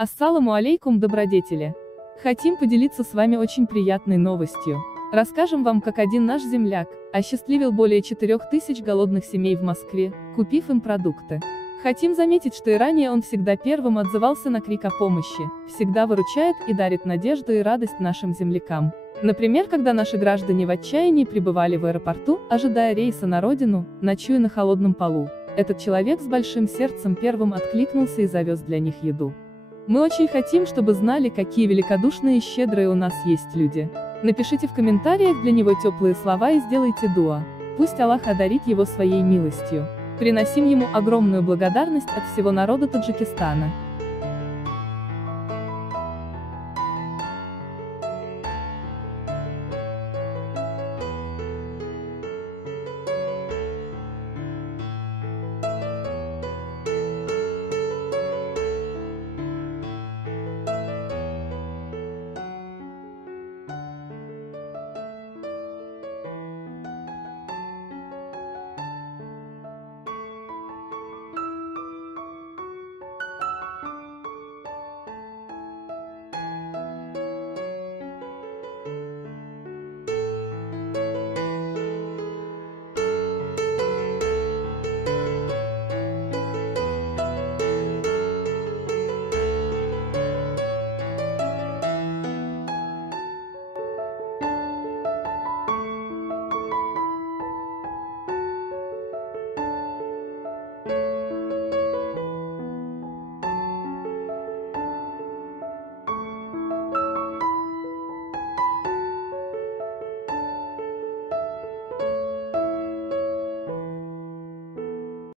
Ассаламу алейкум, добродетели! Хотим поделиться с вами очень приятной новостью. Расскажем вам, как один наш земляк осчастливил более 4000 голодных семей в Москве, купив им продукты. Хотим заметить, что и ранее он всегда первым отзывался на крик о помощи, всегда выручает и дарит надежду и радость нашим землякам. Например, когда наши граждане в отчаянии пребывали в аэропорту, ожидая рейса на родину, ночуя на холодном полу, этот человек с большим сердцем первым откликнулся и завез для них еду. Мы очень хотим, чтобы знали, какие великодушные и щедрые у нас есть люди. Напишите в комментариях для него теплые слова и сделайте дуа. Пусть Аллах одарит его своей милостью. Приносим ему огромную благодарность от всего народа Таджикистана.